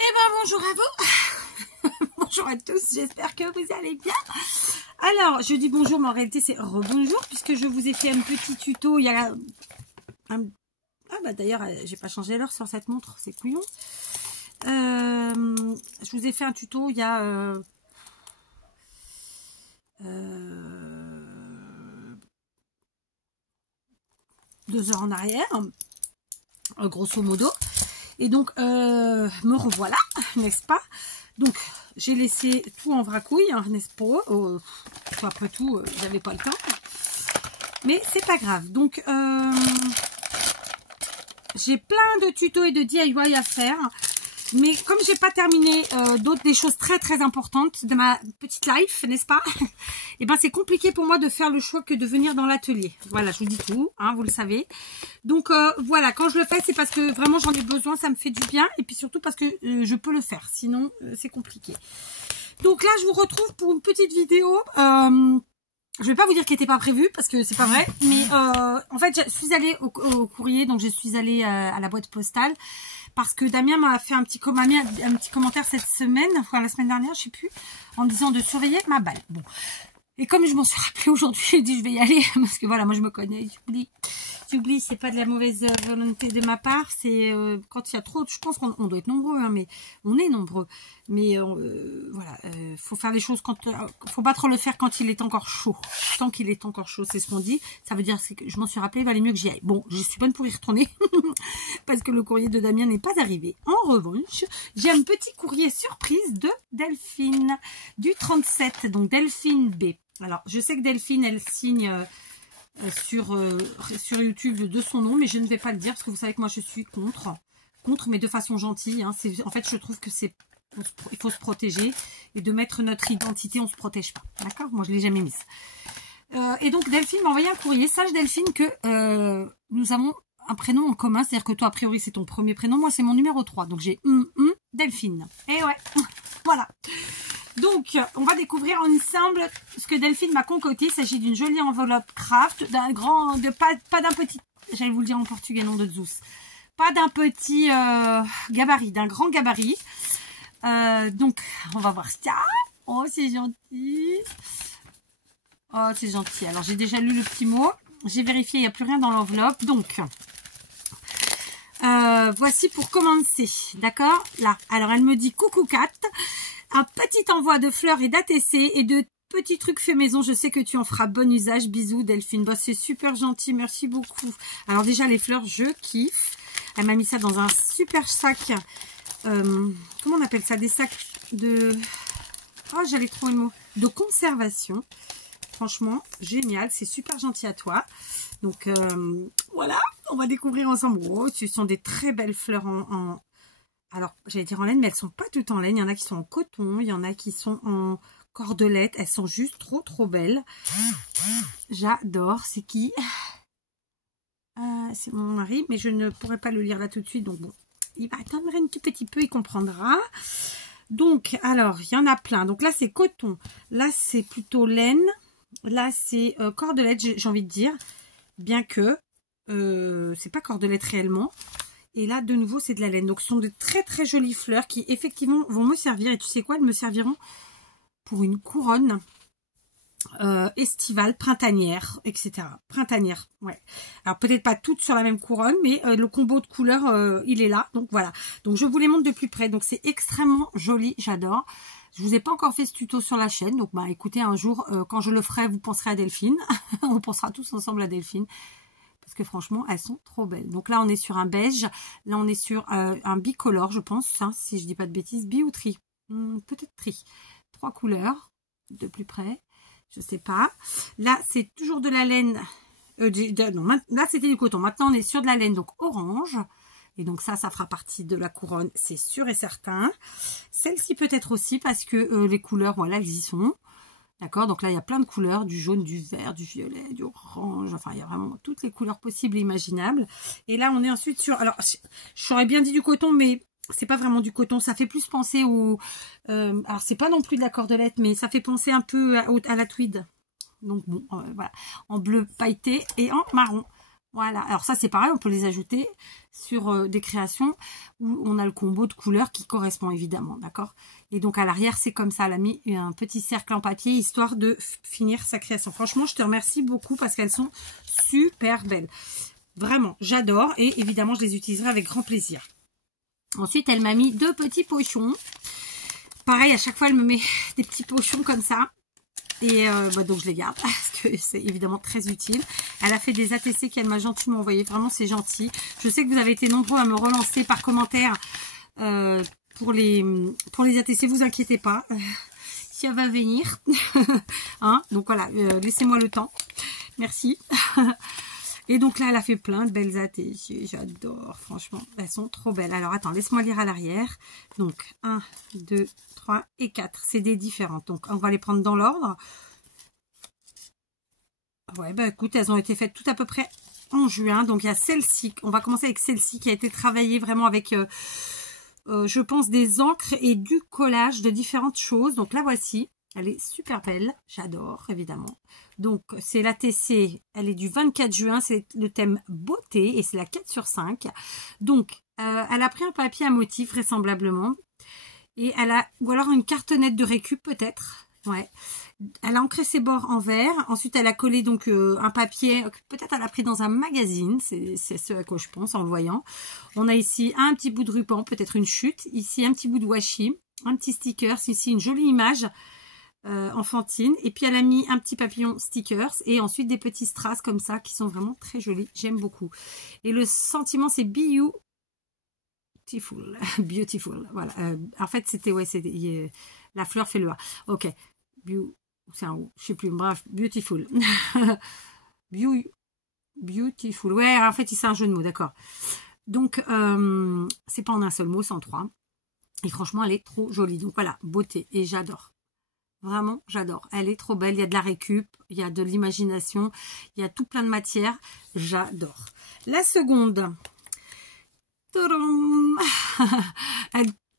Eh ben bonjour à vous. Bonjour à tous, j'espère que vous allez bien. Alors, je dis bonjour, mais en réalité c'est rebonjour, puisque je vous ai fait un petit tuto il y a un... Ah bah d'ailleurs, j'ai pas changé l'heure sur cette montre, c'est couillon. Je vous ai fait un tuto il y a... 2 heures en arrière, grosso modo. Et donc, me revoilà, n'est-ce pas? Donc, j'ai laissé tout en vracouille, hein, n'est-ce pas? Après tout, j'avais pas le temps. Mais c'est pas grave. Donc, j'ai plein de tutos et de DIY à faire. Mais comme j'ai pas terminé des choses très très importantes de ma petite life, n'est-ce pas? Et ben c'est compliqué pour moi de faire le choix que de venir dans l'atelier. Voilà, je vous dis tout, hein, vous le savez. Donc voilà, quand je le fais, c'est parce que vraiment j'en ai besoin, ça me fait du bien. Et puis surtout parce que je peux le faire, sinon c'est compliqué. Donc là, je vous retrouve pour une petite vidéo. Je vais pas vous dire qu'elle n'était pas prévue parce que c'est pas vrai. Mais en fait, je suis allée au courrier, donc je suis allée à la boîte postale. Parce que Damien m'a fait un petit commentaire cette semaine, enfin la semaine dernière, je sais plus, en me disant de surveiller ma balle. Bon. Et comme je m'en suis rappelé aujourd'hui, j'ai dit je vais y aller, parce que voilà, moi je me connais, j'oublie, c'est pas de la mauvaise volonté de ma part, c'est quand il y a trop, je pense qu'on doit être nombreux, hein, mais on est nombreux. Mais voilà, faut faire les choses quand, faut pas trop le faire quand il est encore chaud. Tant qu'il est encore chaud, c'est ce qu'on dit. Ça veut dire que je m'en suis rappelé, il valait mieux que j'y aille. Bon, je suis bonne pour y retourner, parce que le courrier de Damien n'est pas arrivé. En revanche, j'ai un petit courrier surprise de Delphine, du 37, donc Delphine B. Alors, je sais que Delphine, elle signe sur YouTube de son nom, mais je ne vais pas le dire, parce que vous savez que moi, je suis contre, mais de façon gentille. Hein. En fait, je trouve que il faut se protéger, et de mettre notre identité, on ne se protège pas. D'accord? Moi, je ne l'ai jamais mise. Et donc, Delphine m'a envoyé un courrier. Sache, Delphine, que nous avons un prénom en commun, c'est-à-dire que toi, a priori, c'est ton premier prénom, moi, c'est mon numéro 3. Donc, j'ai Delphine. Et ouais, voilà. Donc, on va découvrir ensemble ce que Delphine m'a concocté. Il s'agit d'une jolie enveloppe craft, pas d'un petit, j'allais vous le dire en portugais, nom de Zeus, pas d'un petit gabarit, d'un grand gabarit. Donc, on va voir ça. Oh, c'est gentil. Oh, c'est gentil. Alors, j'ai déjà lu le petit mot. J'ai vérifié, il n'y a plus rien dans l'enveloppe. Donc, voici pour commencer. D'accord? Là. Alors, elle me dit coucou Kat. Un petit envoi de fleurs et d'ATC et de petits trucs faits maison. Je sais que tu en feras bon usage. Bisous Delphine. Bah, c'est super gentil. Merci beaucoup. Alors déjà, les fleurs, je kiffe. Elle m'a mis ça dans un super sac. Comment on appelle ça? Des sacs de... Oh, j'allais trouver le mot. De conservation. Franchement, génial. C'est super gentil à toi. Donc, voilà. On va découvrir ensemble. Oh, ce sont des très belles fleurs Alors, j'allais dire en laine, mais elles sont pas toutes en laine. Il y en a qui sont en coton, il y en a qui sont en cordelette. Elles sont juste trop, trop belles. J'adore. C'est qui? C'est mon mari, mais je ne pourrais pas le lire là tout de suite. Donc, bon, il va attendre un tout petit peu, il comprendra. Donc, alors, il y en a plein. Donc là, c'est coton. Là, c'est plutôt laine. Là, c'est cordelette, j'ai envie de dire. Bien que, c'est pas cordelette réellement. Et là, de nouveau, c'est de la laine. Donc, ce sont de très, très jolies fleurs qui, effectivement, vont me servir. Et tu sais quoi? Elles me serviront pour une couronne estivale, printanière, etc. Printanière, ouais. Alors, peut-être pas toutes sur la même couronne, mais le combo de couleurs, il est là. Donc, voilà. Donc, je vous les montre de plus près. Donc, c'est extrêmement joli. J'adore. Je vous ai pas encore fait ce tuto sur la chaîne. Donc, bah, écoutez, un jour, quand je le ferai, vous penserez à Delphine. On pensera tous ensemble à Delphine. Parce que franchement, elles sont trop belles. Donc là, on est sur un beige. Là, on est sur un bicolore, je pense. Hein, si je dis pas de bêtises. Bi ou tri? Peut-être tri. 3 couleurs. De plus près. Je sais pas. Là, c'est toujours de la laine. Non, là, c'était du coton. Maintenant, on est sur de la laine. Donc, orange. Et donc, ça fera partie de la couronne. C'est sûr et certain. Celle-ci peut-être aussi parce que les couleurs, voilà, elles y sont. D'accord, donc là, il y a plein de couleurs, du jaune, du vert, du violet, du orange. Enfin, il y a vraiment toutes les couleurs possibles et imaginables. Et là, on est ensuite sur... Alors, j'aurais bien dit du coton, mais c'est pas vraiment du coton. Ça fait plus penser au... alors, c'est pas non plus de la cordelette, mais ça fait penser un peu à la tweed. Donc, bon, voilà. En bleu pailleté et en marron. Voilà, alors ça c'est pareil, on peut les ajouter sur des créations où on a le combo de couleurs qui correspond évidemment, d'accord? Et donc à l'arrière c'est comme ça, elle a mis un petit cercle en papier histoire de finir sa création. Franchement je te remercie beaucoup parce qu'elles sont super belles. Vraiment, j'adore et évidemment je les utiliserai avec grand plaisir. Ensuite elle m'a mis 2 petits pochons. Pareil, à chaque fois elle me met des petits pochons comme ça. Et donc je les garde parce que c'est évidemment très utile. Elle a fait des ATC qu'elle m'a gentiment envoyé. Vraiment c'est gentil. Je sais que vous avez été nombreux à me relancer par commentaire pour les ATC. Vous inquiétez pas, ça va venir. Hein, donc voilà, laissez-moi le temps. Merci. Et donc là elle a fait plein de belles ATC. J'adore, franchement. Elles sont trop belles. Alors attends, laisse-moi lire à l'arrière. Donc 1, 2, 3 et 4. C'est des différentes. Donc on va les prendre dans l'ordre. Ouais, bah écoute, elles ont été faites tout à peu près en juin. Donc il y a celle-ci. On va commencer avec celle-ci qui a été travaillée vraiment avec, je pense, des encres et du collage de différentes choses. Donc la voici. Elle est super belle. J'adore, évidemment. Donc c'est l'ATC. Elle est du 24 juin. C'est le thème beauté et c'est la 4/5. Donc elle a pris un papier à motif vraisemblablement. Et elle a, ou alors une cartonnette de récup peut-être. Ouais. Elle a ancré ses bords en vert. Ensuite, elle a collé donc un papier. Peut-être elle a pris dans un magazine. C'est ce à quoi je pense en le voyant. On a ici un petit bout de ruban, peut-être une chute. Ici, un petit bout de washi. Un petit sticker. Ici, une jolie image enfantine. Et puis, elle a mis un petit papillon stickers. Et ensuite, des petits strass comme ça qui sont vraiment très jolis. J'aime beaucoup. Et le sentiment, c'est Be You. Beautiful, voilà. En fait, c'était, ouais, c'est la fleur fait le A. Ok, c'est un O, je sais plus. Bref, beautiful, beautiful. Ouais, en fait, c'est un jeu de mots, d'accord. Donc, c'est pas en un seul mot, c'est en 3. Et franchement, elle est trop jolie. Donc voilà, beauté. Et j'adore. Vraiment, j'adore. Elle est trop belle. Il y a de la récup, il y a de l'imagination, il y a tout plein de matière. J'adore. La seconde.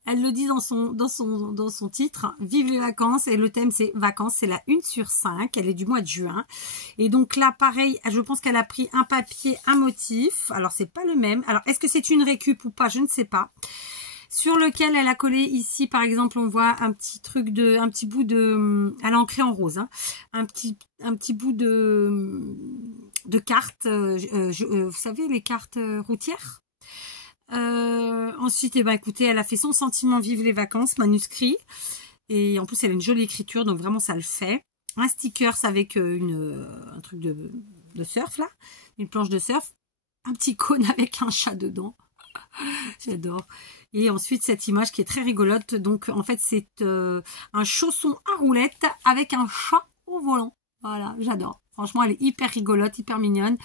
Elle le dit dans son titre, vive les vacances, et le thème c'est vacances, c'est la 1/5, elle est du mois de juin. Et donc là pareil, je pense qu'elle a pris un papier, un motif, alors c'est pas le même. Alors est-ce que c'est une récup ou pas, je ne sais pas. Sur lequel elle a collé ici par exemple, on voit un petit bout de, elle a ancré en rose, hein, un petit bout de carte, vous savez les cartes routières. Ensuite, écoutez, elle a fait son sentiment vive les vacances, manuscrit. Et en plus, elle a une jolie écriture, donc vraiment, ça le fait. Un sticker avec un truc de surf, là. Une planche de surf. Un petit cône avec un chat dedans. J'adore. Et ensuite, cette image qui est très rigolote. Donc, en fait, c'est un chausson à roulettes avec un chat au volant. Voilà, j'adore. Franchement, elle est hyper rigolote, hyper mignonne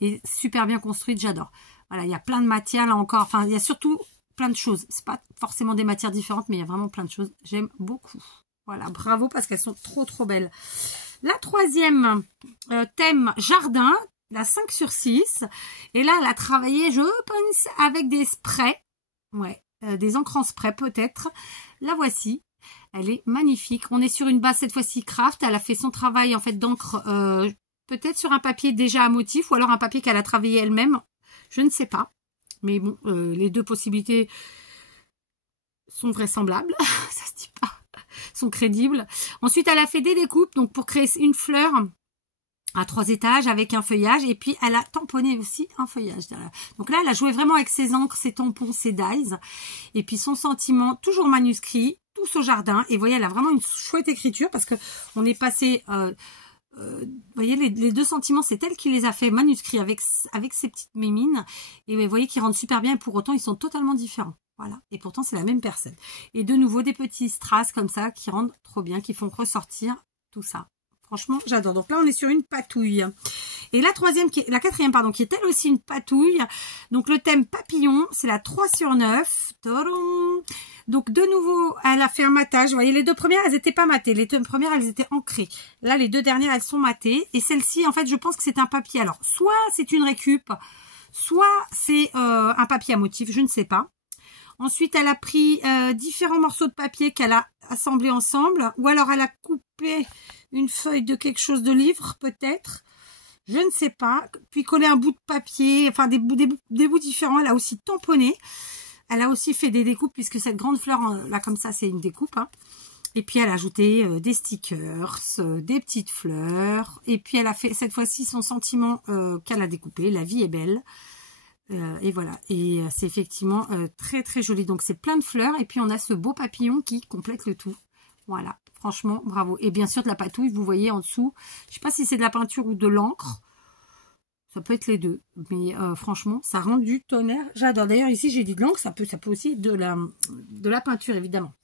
et super bien construite, j'adore. Voilà, il y a plein de matières là encore. Enfin, il y a surtout plein de choses. C'est pas forcément des matières différentes, mais il y a vraiment plein de choses. J'aime beaucoup. Voilà, bravo parce qu'elles sont trop trop belles. La troisième, thème jardin, la 5/6. Et là, elle a travaillé, je pense, avec des sprays. Ouais, des encres en spray peut-être. La voici. Elle est magnifique. On est sur une base cette fois-ci craft. Elle a fait son travail en fait d'encre peut-être sur un papier déjà à motif ou alors un papier qu'elle a travaillé elle-même. Je ne sais pas. Mais bon, les deux possibilités sont vraisemblables. Ça se dit pas. Sont crédibles. Ensuite, elle a fait des découpes donc pour créer une fleur à 3 étages avec un feuillage. Et puis, elle a tamponné aussi un feuillage derrière. Donc là, elle a joué vraiment avec ses encres, ses tampons, ses dies. Et puis, son sentiment, toujours manuscrit, tous au jardin. Et vous voyez, elle a vraiment une chouette écriture parce que on est passé... vous voyez, les deux sentiments, c'est elle qui les a fait manuscrits avec ses petites mimines. Et vous voyez qu'ils rendent super bien. Et pour autant, ils sont totalement différents. Voilà. Et pourtant, c'est la même personne. Et de nouveau, des petits strass comme ça qui rendent trop bien, qui font ressortir tout ça. Franchement, j'adore. Donc là, on est sur une patouille. Et la quatrième, pardon, qui est elle aussi une patouille. Donc le thème papillon, c'est la 3/9. Tadam. Donc de nouveau, elle a fait un matage. Vous voyez, les deux premières, elles n'étaient pas matées. Les deux premières, elles étaient ancrées. Là, les deux dernières, elles sont matées. Et celle-ci, en fait, je pense que c'est un papier. Alors, soit c'est une récup, soit c'est un papier à motif, je ne sais pas. Ensuite, elle a pris différents morceaux de papier qu'elle a assemblés ensemble. Ou alors, elle a coupé une feuille de quelque chose de livre, peut-être. je ne sais pas. Puis coller un bout de papier, enfin des bouts différents. Elle a aussi tamponné. Elle a aussi fait des découpes, puisque cette grande fleur, là, comme ça, c'est une découpe. Hein. Et puis, elle a ajouté des stickers, des petites fleurs. Et puis, elle a fait, cette fois-ci, son sentiment qu'elle a découpé. La vie est belle. Et voilà. Et c'est effectivement très, très joli. Donc, c'est plein de fleurs. Et puis, on a ce beau papillon qui complète le tout. Voilà. Franchement, bravo. Et bien sûr, de la patouille, vous voyez en dessous. Je ne sais pas si c'est de la peinture ou de l'encre. Ça peut être les deux, mais franchement, ça rend du tonnerre. J'adore. D'ailleurs, ici, j'ai dit de l'encre, ça peut aussi être de la peinture, évidemment.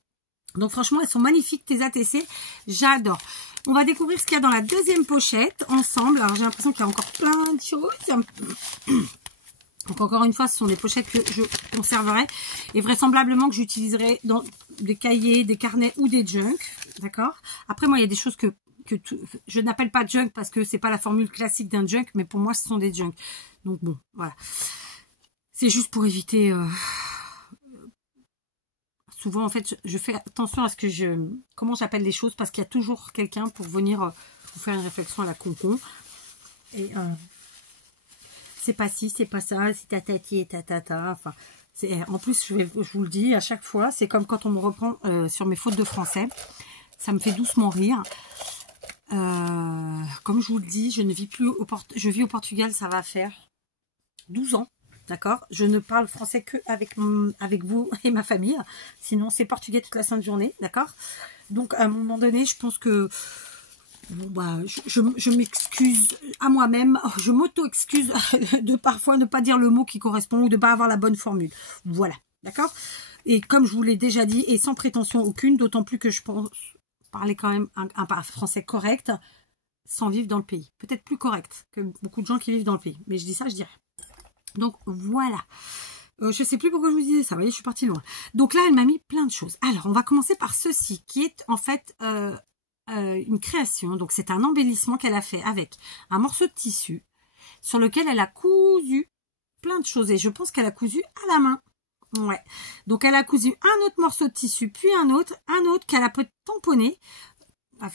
Donc, franchement, elles sont magnifiques, tes ATC. J'adore. On va découvrir ce qu'il y a dans la deuxième pochette ensemble. Alors, j'ai l'impression qu'il y a encore plein de choses. Donc, encore une fois, ce sont des pochettes que je conserverai et vraisemblablement que j'utiliserai dans des cahiers, des carnets ou des junks. D'accord? Après, moi, il y a des choses que je n'appelle pas junk parce que c'est pas la formule classique d'un junk, mais pour moi ce sont des junks. Donc bon, voilà. C'est juste pour éviter. Souvent en fait, je fais attention à ce que comment j'appelle les choses parce qu'il y a toujours quelqu'un pour venir vous faire une réflexion à la concon. Et c'est pas ci, c'est pas ça, c'est tatati et tatata. Enfin, en plus je vous le dis à chaque fois, c'est comme quand on me reprend sur mes fautes de français, ça me fait doucement rire. Comme je vous le dis, je ne vis plus je vis au Portugal, ça va faire 12 ans, d'accord. Je ne parle français que avec vous et ma famille, sinon c'est portugais toute la sainte journée, d'accord. Donc à un moment donné, je pense que bon, bah, je m'excuse à moi-même, je m'auto-excuse de parfois ne pas dire le mot qui correspond ou de ne pas avoir la bonne formule, voilà, d'accord. Et comme je vous l'ai déjà dit, et sans prétention aucune, d'autant plus que je pense parler quand même un français correct sans vivre dans le pays. Peut-être plus correct que beaucoup de gens qui vivent dans le pays. Mais je dis ça, je dirais. Donc, voilà. Je sais plus pourquoi je vous disais ça. Vous voyez, je suis partie loin. Donc là, elle m'a mis plein de choses. Alors, on va commencer par ceci, qui est en fait une création. Donc, c'est un embellissement qu'elle a fait avec un morceau de tissu sur lequel elle a cousu plein de choses. Et je pense qu'elle a cousu à la main. Ouais, donc elle a cousu un autre morceau de tissu, puis un autre qu'elle a peut tamponné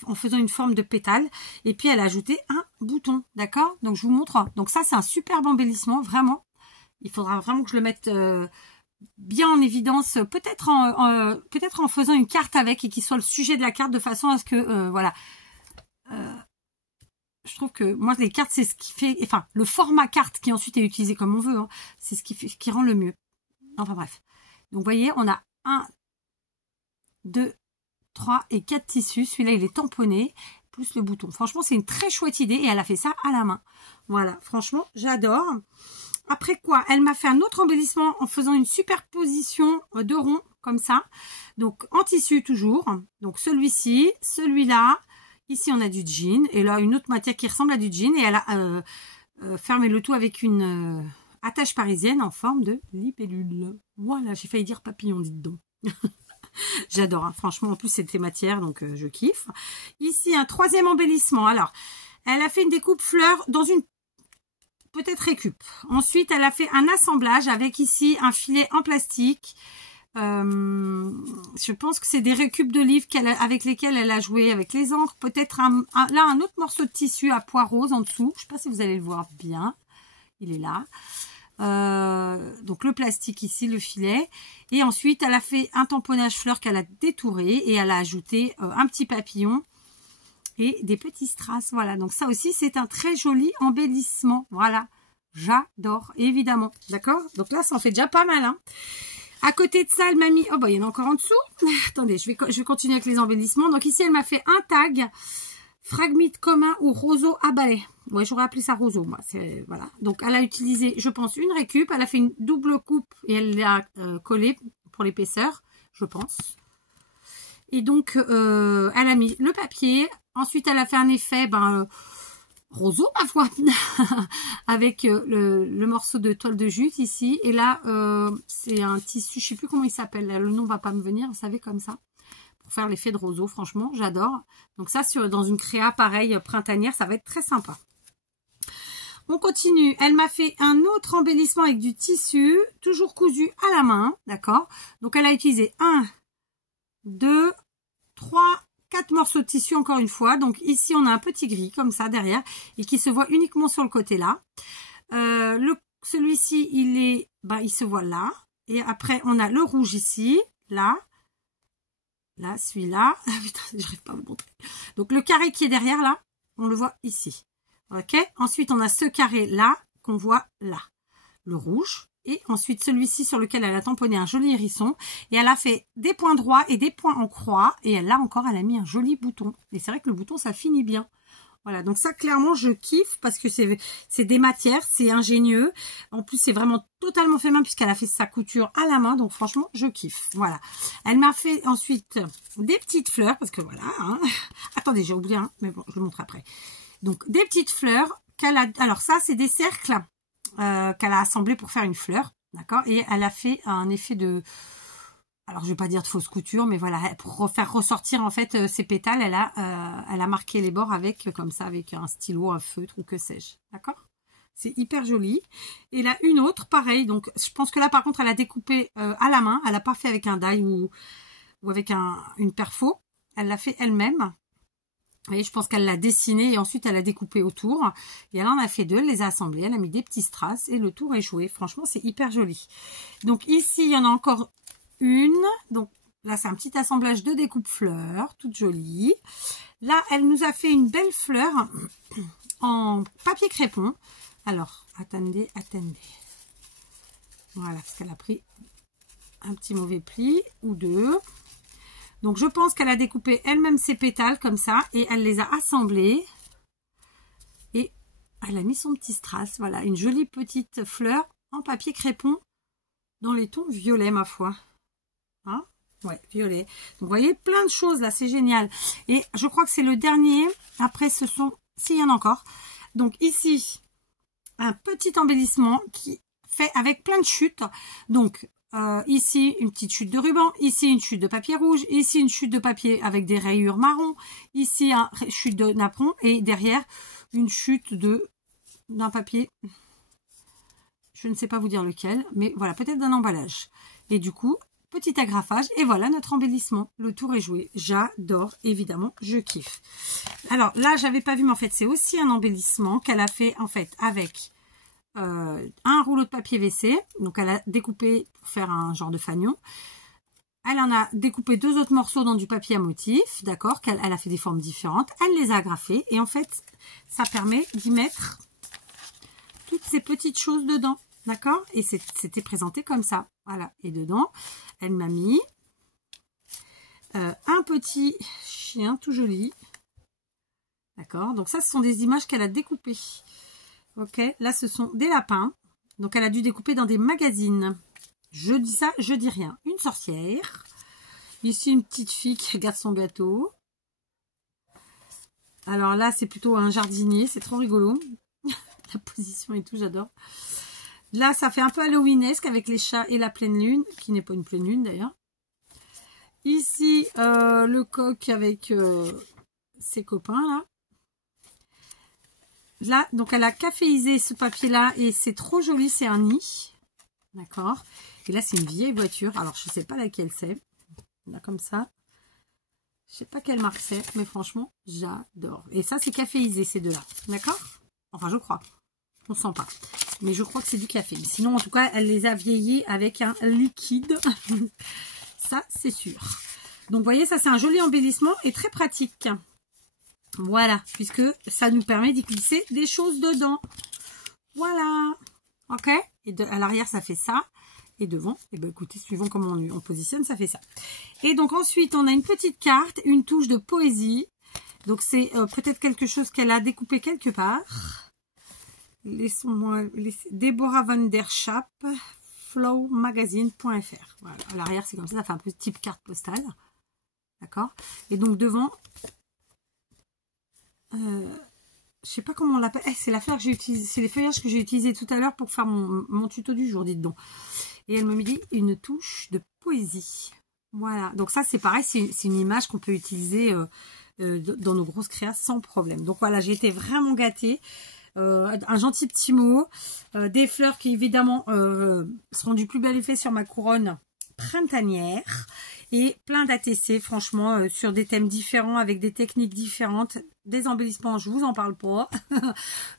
en faisant une forme de pétale, et puis elle a ajouté un bouton, d'accord. Donc je vous montre. Donc ça c'est un superbe embellissement, vraiment. Il faudra vraiment que je le mette bien en évidence, peut-être en faisant une carte avec et qu'il soit le sujet de la carte de façon à ce que voilà. Je trouve que moi les cartes c'est ce qui fait, enfin le format carte qui ensuite est utilisé comme on veut, hein, c'est ce qui rend le mieux. Enfin bref. Donc vous voyez, on a 1, 2, 3 et 4 tissus. Celui-là, il est tamponné, plus le bouton. Franchement, c'est une très chouette idée et elle a fait ça à la main. Voilà, franchement, j'adore. Après quoi, elle m'a fait un autre embellissement en faisant une superposition de ronds, comme ça. Donc, en tissu toujours. Donc, celui-ci, celui-là. Ici, on a du jean. Et là, une autre matière qui ressemble à du jean. Et elle a fermé le tout avec une... attache parisienne en forme de libellule. Voilà, j'ai failli dire papillon, dites donc. J'adore, hein. Franchement, en plus, c'est des matières, donc je kiffe. Ici, un troisième embellissement. Alors, elle a fait une découpe fleur dans une peut-être récup. Ensuite, elle a fait un assemblage avec ici un filet en plastique. Je pense que c'est des récup de livres avec lesquels elle a joué avec les encres. Peut-être là, un autre morceau de tissu à pois rose en dessous. Je ne sais pas si vous allez le voir bien. Il est là. Donc le plastique ici, le filet, et ensuite elle a fait un tamponnage fleur qu'elle a détouré et elle a ajouté un petit papillon et des petits strass. Voilà, donc ça aussi c'est un très joli embellissement. Voilà, j'adore évidemment, d'accord. Donc là ça en fait déjà pas mal, hein. À côté de ça, elle m'a mis, oh bah il y en a encore en dessous. Attendez, je vais continuer avec les embellissements. Donc ici elle m'a fait un tag fragmite commun ou roseau à balai. Ouais, j'aurais appelé ça roseau, moi. Voilà. Donc, elle a utilisé, je pense, une récup. Elle a fait une double coupe et elle l'a collé pour l'épaisseur, je pense. Et donc, elle a mis le papier. Ensuite, elle a fait un effet, roseau, ma foi, avec le morceau de toile de jute ici. Et là, c'est un tissu, je sais plus comment il s'appelle. Le nom va pas me venir, vous savez, comme ça. Faire l'effet de roseau, franchement j'adore. Donc ça dans une créa pareil printanière, ça va être très sympa. On continue. Elle m'a fait un autre embellissement avec du tissu, toujours cousu à la main, d'accord. Donc elle a utilisé 1, 2, 3, 4 morceaux de tissu encore une fois. Donc ici, on a un petit gris comme ça derrière et qui se voit uniquement sur le côté là. Celui-ci, il se voit là. Et après, on a le rouge ici, là. Là, celui-là. Ah putain, j'arrive pas à vous montrer. Donc le carré qui est derrière là, on le voit ici. Ok. Ensuite, on a ce carré là qu'on voit là. Le rouge. Et ensuite, celui-ci sur lequel elle a tamponné un joli hérisson. Et elle a fait des points droits et des points en croix. Et elle a mis un joli bouton. Et c'est vrai que le bouton, ça finit bien. Voilà, donc ça, clairement, je kiffe parce que c'est des matières, c'est ingénieux. En plus, c'est vraiment totalement fait main puisqu'elle a fait sa couture à la main. Donc, franchement, je kiffe. Voilà. Elle m'a fait ensuite des petites fleurs parce que voilà. Hein. Attendez, j'ai oublié un, mais bon, je le montre après. Donc, des petites fleurs qu'elle a... Alors, ça, c'est des cercles qu'elle a assemblés pour faire une fleur. D'accord. Et elle a fait un effet de... Alors, je vais pas dire de fausse couture, mais voilà, pour faire ressortir en fait ses pétales, elle a marqué les bords avec, comme ça, avec un stylo, un feutre ou que sais-je. D'accord? C'est hyper joli. Et là, une autre, pareil. Donc, je pense que là, par contre, elle a découpé à la main. Elle n'a pas fait avec un die ou avec une perfo. Elle l'a fait elle-même. Et je pense qu'elle l'a dessiné et ensuite, elle a découpé autour. Et elle en a fait deux, elle les a assemblés. Elle a mis des petits strass et le tour est joué. Franchement, c'est hyper joli. Donc, ici, il y en a encore une. Donc là, c'est un petit assemblage de découpe fleurs, toute jolie. Là, elle nous a fait une belle fleur en papier crépon. Alors, attendez. Voilà, parce qu'elle a pris un petit mauvais pli ou deux. Donc, je pense qu'elle a découpé elle-même ses pétales comme ça et elle les a assemblés. Et elle a mis son petit strass. Voilà, une jolie petite fleur en papier crépon dans les tons violets, ma foi. Hein? Ouais, violet. Donc, vous voyez, plein de choses là, c'est génial. Et je crois que c'est le dernier. Après, ce sont... S'il y en a encore. Donc, ici, un petit embellissement qui fait avec plein de chutes. Donc, ici, une petite chute de ruban. Ici, une chute de papier rouge. Ici, une chute de papier avec des rayures marron. Ici, une chute de napperon. Et derrière, une chute d'un papier. Je ne sais pas vous dire lequel. Mais voilà, peut-être d'un emballage. Et du coup... Petit agrafage et voilà notre embellissement. Le tour est joué. J'adore, évidemment, je kiffe. Alors là, j'avais pas vu, mais en fait, c'est aussi un embellissement qu'elle a fait en fait avec un rouleau de papier WC. Donc, elle a découpé pour faire un genre de fanion. Elle en a découpé 2 autres morceaux dans du papier à motif, d'accord, elle a fait des formes différentes. Elle les a agrafés et en fait, ça permet d'y mettre toutes ces petites choses dedans. D'accord? Et c'était présenté comme ça. Voilà. Et dedans, elle m'a mis un petit chien tout joli. D'accord? Donc ça, ce sont des images qu'elle a découpées. Ok? Là, ce sont des lapins. Donc, elle a dû découper dans des magazines. Je dis ça, je dis rien. Une sorcière. Ici, une petite fille qui regarde son gâteau. Alors là, c'est plutôt un jardinier. C'est trop rigolo. La position et tout, j'adore. Là, ça fait un peu halloweenesque avec les chats et la pleine lune, qui n'est pas une pleine lune d'ailleurs. Ici, le coq avec ses copains là. Là, donc elle a caféisé ce papier-là et c'est trop joli, c'est un nid. D'accord. Et là, c'est une vieille voiture. Alors, je ne sais pas laquelle c'est. Là, comme ça. Je ne sais pas quelle marque c'est, mais franchement, j'adore. Et ça, c'est caféisé, ces deux-là. D'accord? Enfin, je crois. On sent pas. Mais je crois que c'est du café. Mais sinon, en tout cas, elle les a vieillis avec un liquide. Ça, c'est sûr. Donc, vous voyez, ça, c'est un joli embellissement et très pratique. Voilà. Puisque ça nous permet d'y glisser des choses dedans. Voilà. OK? Et à l'arrière, ça fait ça. Et devant, et ben écoutez, suivant comment on positionne, ça fait ça. Et donc, ensuite, on a une petite carte, une touche de poésie. Donc, c'est peut-être quelque chose qu'elle a découpé quelque part. Laissons-moi Deborah Van der Schaap, flowmagazine.fr. Voilà, à l'arrière, c'est comme ça fait un peu type carte postale. D'accord? Et donc, devant, je sais pas comment on l'appelle. C'est la fleur que j'ai utilisée, c'est les feuillages que j'ai utilisés tout à l'heure pour faire mon tuto du jour, dites donc. Et elle me dit une touche de poésie. Voilà. Donc, ça, c'est pareil, c'est une image qu'on peut utiliser dans nos grosses créas sans problème. Donc, voilà, j'ai été vraiment gâtée. Un gentil petit mot, des fleurs qui évidemment seront du plus bel effet sur ma couronne printanière et plein d'ATC, franchement, sur des thèmes différents, avec des techniques différentes, des embellissements, je vous en parle pas.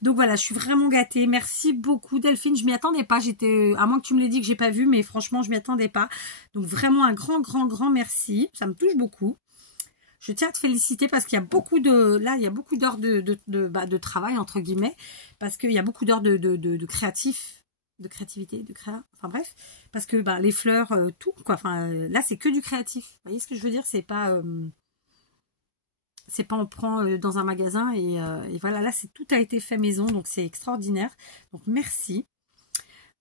Donc voilà, je suis vraiment gâtée. Merci beaucoup Delphine, je m'y attendais pas, j'étais, à moins que tu me l'aies dit que j'ai pas vu, mais franchement, je m'y attendais pas. Donc vraiment un grand merci, ça me touche beaucoup. Je tiens à te féliciter parce qu'il y a beaucoup de, là, il y a beaucoup d'heures de travail, entre guillemets, parce qu'il y a beaucoup d'heures de créativité, de créa, enfin bref, parce que bah, les fleurs, tout, quoi, enfin, là, c'est que du créatif. Vous voyez ce que je veux dire? C'est pas on prend dans un magasin et voilà, là, tout a été fait maison, donc c'est extraordinaire. Donc, merci.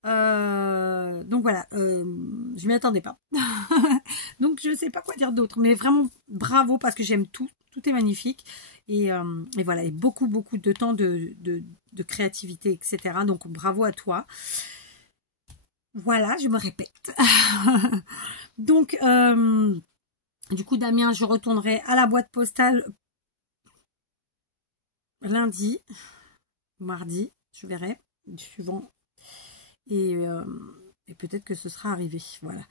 Donc voilà, je m'y attendais pas. Donc je sais pas quoi dire d'autre, mais vraiment bravo parce que j'aime tout est magnifique et voilà, et beaucoup de temps de créativité, etc. Donc bravo à toi. Voilà, je me répète. Donc du coup Damien, je retournerai à la boîte postale lundi, mardi, je verrai, suivant. Et peut-être que ce sera arrivé. Voilà.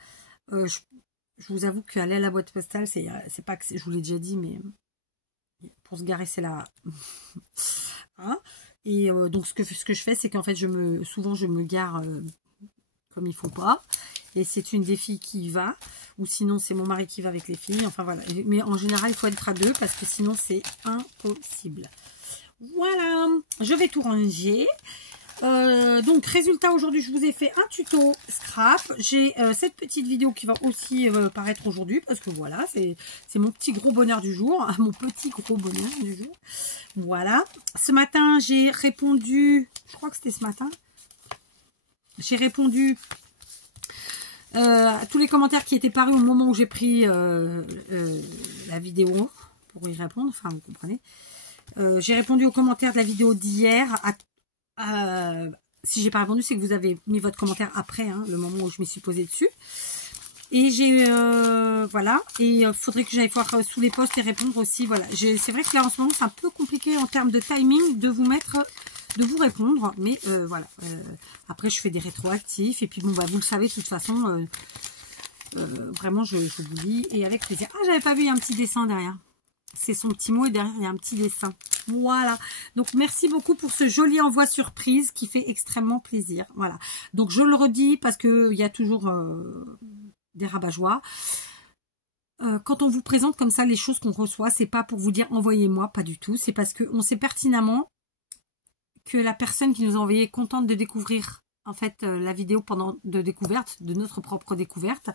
Je vous avoue qu'aller à la boîte postale, c'est pas que je vous l'ai déjà dit, mais pour se garer, c'est là. Hein, et donc ce que je fais, c'est qu'en fait, souvent je me gare comme il faut pas. Et c'est une des filles qui y va, ou sinon c'est mon mari qui va avec les filles. Enfin voilà. Mais en général, il faut être à deux parce que sinon c'est impossible. Voilà. Je vais tout ranger. Donc résultat, aujourd'hui je vous ai fait un tuto scrap. J'ai cette petite vidéo qui va aussi paraître aujourd'hui parce que voilà, c'est mon petit gros bonheur du jour, mon petit gros bonheur du jour. Voilà, ce matin j'ai répondu, je crois que c'était ce matin, j'ai répondu à tous les commentaires qui étaient parus au moment où j'ai pris la vidéo pour y répondre, enfin vous comprenez. J'ai répondu aux commentaires de la vidéo d'hier. Si j'ai pas répondu, c'est que vous avez mis votre commentaire après, hein, le moment où je m'y suis posée dessus. Et j'ai voilà, et il faudrait que j'aille voir sous les posts et répondre aussi. Voilà, c'est vrai que là en ce moment c'est un peu compliqué en termes de timing de vous répondre, mais voilà. Après je fais des rétroactifs et puis bon bah vous le savez de toute façon, vraiment je vous lis et avec plaisir. Ah, j'avais pas vu, il y a un petit dessin derrière. C'est son petit mot et derrière il y a un petit dessin. Voilà, donc merci beaucoup pour ce joli envoi surprise qui fait extrêmement plaisir. Voilà, donc je le redis parce que il y a toujours des rabat-joie. Quand on vous présente comme ça les choses qu'on reçoit, c'est pas pour vous dire envoyez-moi, pas du tout. C'est parce qu'on sait pertinemment que la personne qui nous a envoyé est contente de découvrir en fait la vidéo pendant de découverte, de notre propre découverte.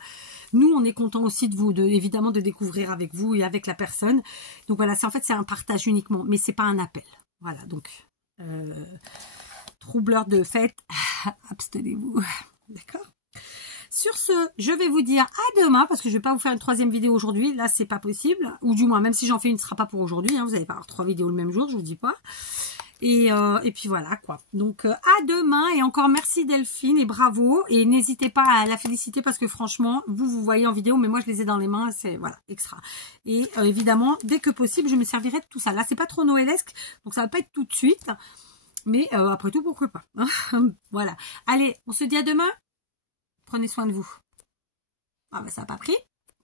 Nous, on est content aussi évidemment de découvrir avec vous et avec la personne. Donc voilà, c'est un partage uniquement, mais c'est pas un appel. Voilà, donc troubleur de fête, abstenez-vous. D'accord? Sur ce, je vais vous dire à demain, parce que je vais pas vous faire une troisième vidéo aujourd'hui. Là, c'est pas possible. Ou du moins, même si j'en fais une, ce sera pas pour aujourd'hui. Hein, vous n'allez pas avoir 3 vidéos le même jour, je vous dis pas. Et puis voilà quoi. Donc à demain et encore merci Delphine et bravo. Et n'hésitez pas à la féliciter parce que franchement, vous voyez en vidéo, mais moi je les ai dans les mains, c'est voilà, extra. Et évidemment, dès que possible, je me servirai de tout ça. Là, c'est pas trop noëlesque, donc ça va pas être tout de suite. Mais après tout, pourquoi pas. Voilà. Allez, on se dit à demain. Prenez soin de vous. Ah bah ça n'a pas pris.